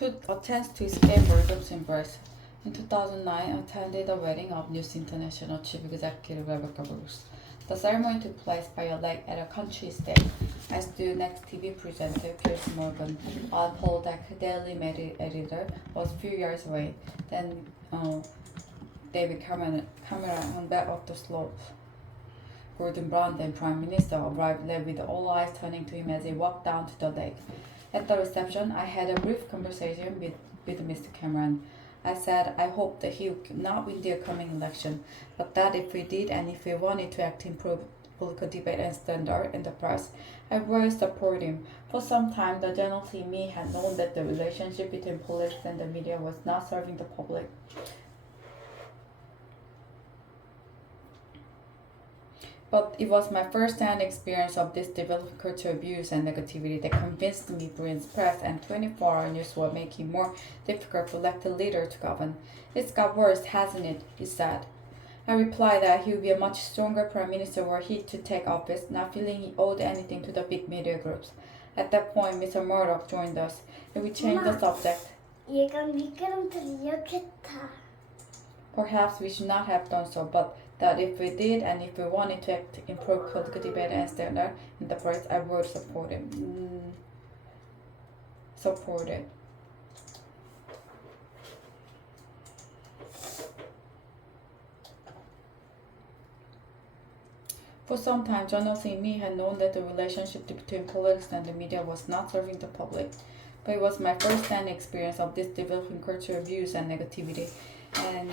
A chance to escape Murdoch's embrace. In 2009, I attended the wedding of News International Chief Executive Rebecca Bruce. The ceremony took place by a lake at a country estate. I stood next to TV presenter Piers Morgan. Our Poldeck Daily editor was a few yards away. Then David Cameron on back of the slope. Gordon Brown, then Prime Minister, arrived late with all eyes turning to him as he walked down to the lake. At the reception, I had a brief conversation with Mr. Cameron. I said I hoped that he would not win the upcoming election, but that if we did and if we wanted to act improve political debate and standard in the press, I would support him. For some time, the journalist in me had known that the relationship between politics and the media was not serving the public. But it was my first-hand experience of this developing culture of abuse and negativity that convinced me Britain's press and 24-hour news were making it more difficult for elected leader to govern. It's got worse, hasn't it? He said. I replied that he would be a much stronger prime minister were he to take office, not feeling he owed anything to the big media groups. At that point, Mr. Murdoch joined us, and we changed the subject. 얘가 미끄럼틀을 이렇게 타. Perhaps we should not have done so, but that if we did and if we wanted to act, improve political debate and standard in the press, I would support it. Support it. For some time, journalists in me had known that the relationship between politics and the media was not serving the public. But it was my first-hand experience of this developing culture of views and negativity, and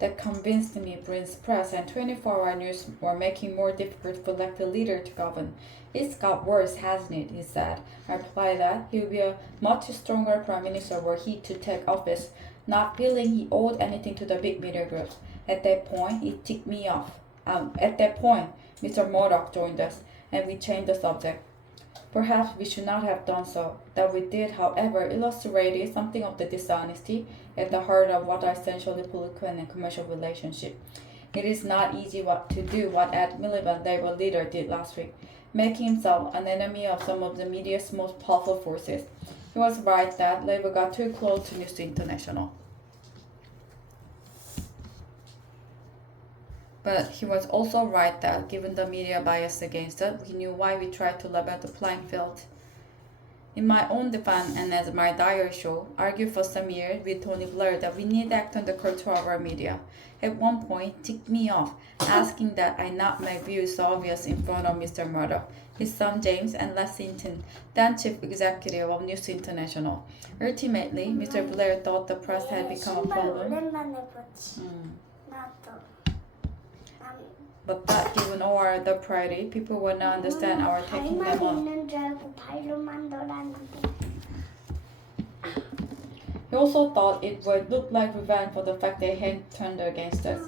that convinced me Britain's press and 24-hour news were making it more difficult for elected leader to govern. It's got worse, hasn't it? He said. I replied that he would be a much stronger prime minister were he to take office, not feeling he owed anything to the big media groups. At that point, it ticked me off. At that point, Mr. Murdoch joined us, and we changed the subject. Perhaps we should not have done so. That we did, however, illustrated something of the dishonesty at the heart of what are essentially political and commercial relationships. It is not easy to do what Ed Miliband, Labour leader, did last week, making himself an enemy of some of the media's most powerful forces. He was right that Labour got too close to News International. But he was also right that, given the media bias against it, we knew why we tried to level the playing field. In my own defense, and as my diary show, argued for some years with Tony Blair that we need to act on the culture of our media. At one point, ticked me off, asking that I not make views so obvious in front of Mr. Murdoch, his son James, and Les Hinton, then chief executive of News International. Ultimately, Mr. Blair thought the press had become a problem. But that given our the priority, people would not understand our taking them on. He also thought it would look like revenge for the fact they had turned against us.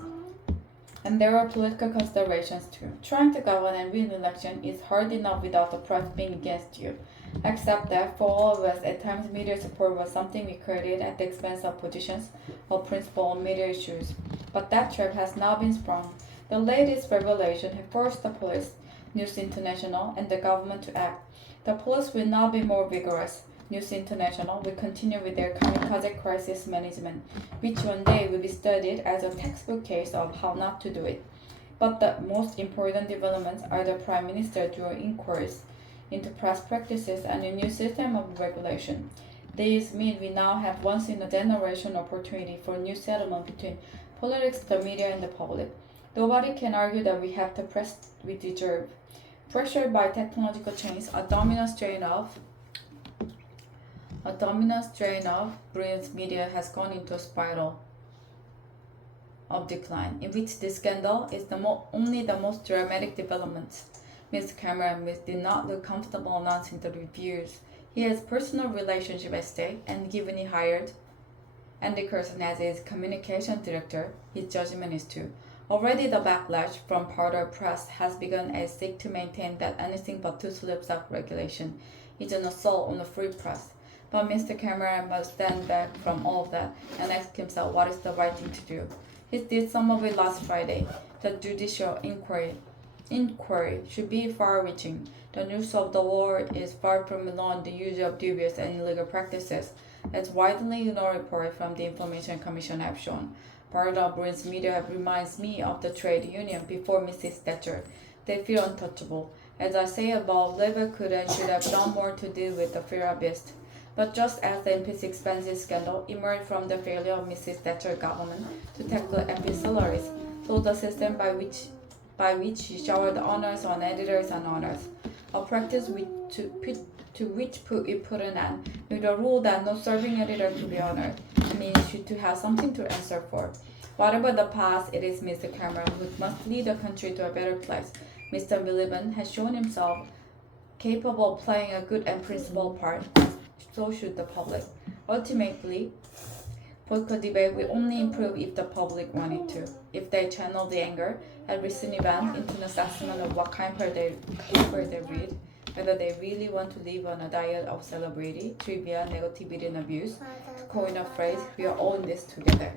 And there are political considerations too. Trying to govern and win election is hard enough without the press being against you. Except that for all of us, at times media support was something we created at the expense of positions or principle on media issues. But that trap has now been sprung. The latest revelation has forced the police, News International, and the government to act. The police will now be more vigorous. News International will continue with their kamikaze crisis management, which one day will be studied as a textbook case of how not to do it. But the most important developments are the Prime Minister drew inquiries into press practices and a new system of regulation. These mean we now have once-in-a-generation opportunity for new settlement between politics, the media, and the public. Nobody can argue that we have the press we deserve. Pressured by technological change, a dominant strain of Britain's media has gone into a spiral of decline, in which this scandal is only the most dramatic development. Mr. Cameron did not look comfortable announcing the reviews. He has personal relationship at stake, and given he hired Andy Coulson as his communication director, his judgment is too. Already the backlash from part of press has begun as seek to maintain that anything but two slips of regulation is an assault on the free press. But Mr. Cameron must stand back from all of that and ask himself what is the right thing to do. He did some of it last Friday, the judicial inquiry. inquiry should be far-reaching. The news of the war is far from alone the use of dubious and illegal practices, as widely ignored reports from the Information Commission have shown. Part of Britain's media reminds me of the trade union before Mrs. Thatcher. They feel untouchable. As I say above, Labour could and should have done more to deal with the fear beast. But just as the MP's expenses scandal emerged from the failure of Mrs. Thatcher's government to tackle MP salaries, so the system by which she showered honors on editors and owners, a practice to which it put an end, with a rule that no serving editor to be honored, means to have something to answer for. Whatever the past, it is Mr. Cameron who must lead the country to a better place. Mr. Miliband has shown himself capable of playing a good and principled part, so should the public. Ultimately, political debate will only improve if the public want it to. If they channel the anger at recent events into an assessment of what kind of paper they read, whether they really want to live on a diet of celebrity, trivia, negativity, and abuse, to coin a phrase, we are all in this together.